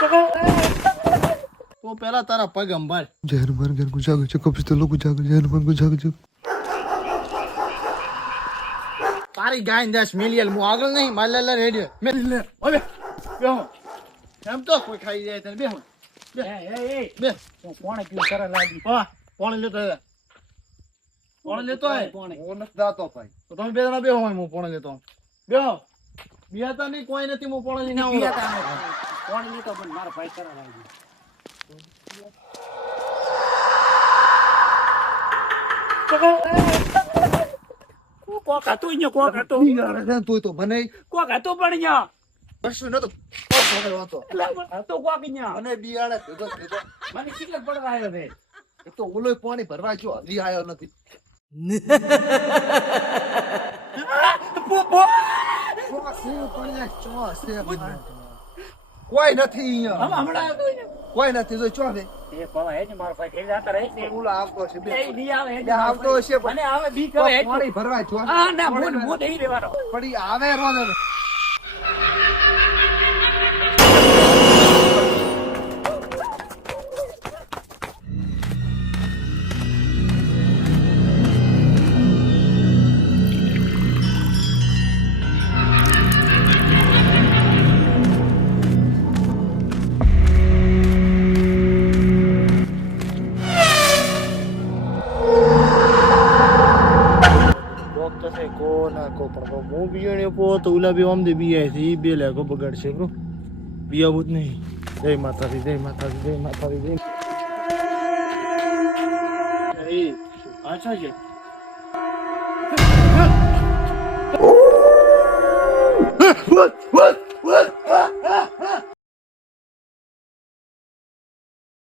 તો પેલા તારા પગ અંભાળ. જય હનુમાન જ્ઞાન ગુજાગર છે કપિસ્ત લોકો જાગર જય હનુમાન ગુજાગર છે. તારી ગાય દસ મિલિયન હું આગળ નહીં માલ્લા રેડિયો મેલી લે. હવે બેહો એમ તો કોઈ ખાઈ જાય તને. બેહો બે કોણે પીવું સરળ લાગી? હા પાણી લેતો આવ્યા. પાણી લેતો આય. કોણે? હું નથી જાતો ભાઈ. તો તમે બે જણા બેહો હું પાણી લેતો આવું. બેહો બિયાતા નહીં કોઈ નથી. હું પાણી લઈને આવું. કોણે લેતો પણ મારો ભાઈ સરળ લાગી. કોક હતું અહીંયા, કોક હતું. તું તો બને કોક હતું પણ અહીંયા. કશું નતો એટલે હતું કોક અહીંયા. અને બિયાળે ભેગો મને કેટલા પડવા આવ્યો છે? એક તો ઓલો પાણી ભરવા જો હજી આવ્યો નથી. કોઈ નથી અહીંયા. હમણાં આવ્યો તો અહીંયા. કોઈ નથી તો ચો ને એ બાબા હે ને મારો ભાઈ ખેલ જાતા રહે છે. ઓલો આવતો છે બે એ દી આવે હે ને આવતો હશે પણ મને આવે બીક આવે હે. પાણી ભરવા જો હા ના હું દઈ દેવાનો. પડી આવે રોને હું બિયાણે પો તો ઓલા બી આમ દે બિયા છે. ઈ બે લેગો બગાડશે બ્રો. બિયાવું જ નહીં. જય માતાજી જય માતાજી જય માતાજી જય. એ પાછા છે.